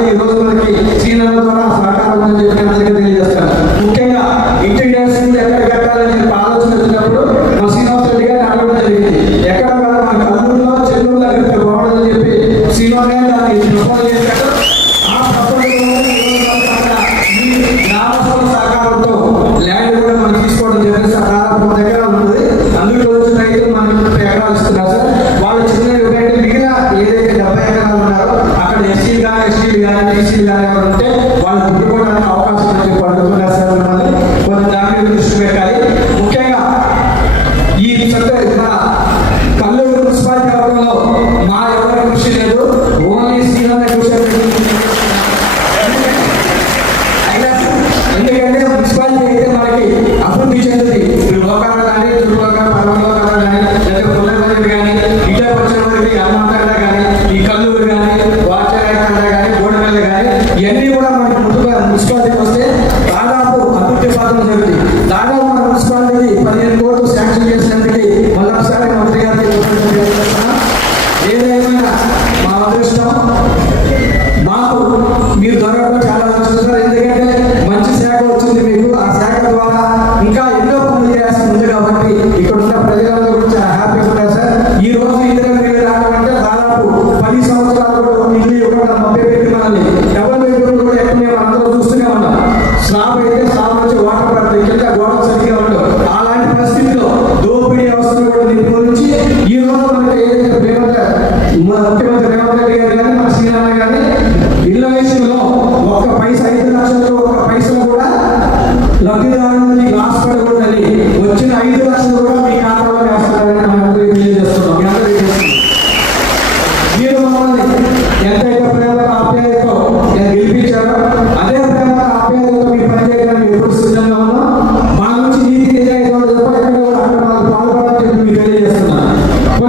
కానీ ఈ రోజు మనకి చీలల ద్వారా సహకారం అని చెప్పి అందరికీ తెలియజేస్తాను. ముఖ్యంగా ఇంటిగ్రేషన్ శ్రీనివాసరావు గారు దాన్ని ప్రపోజ్ చేశారు. ಹೇಳಿ చేయండి దాదాపు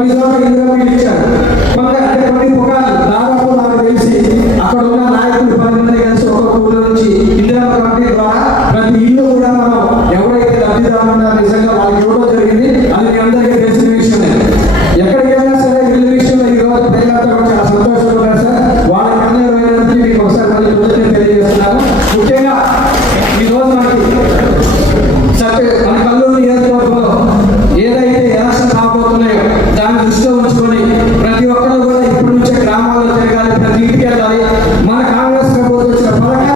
పది నాయకులు పది ఇల్లు కూడా మనం ఎవరైతే లబ్ధిదారులు నిజంగా వాళ్ళకి జరిగింది. అది అందరికీ తెలిసిన ఎక్కడికి సరే ఇల్లు విషయంలో ఈ రోజు ప్రజలంతా కూడా చాలా మనకి సత్య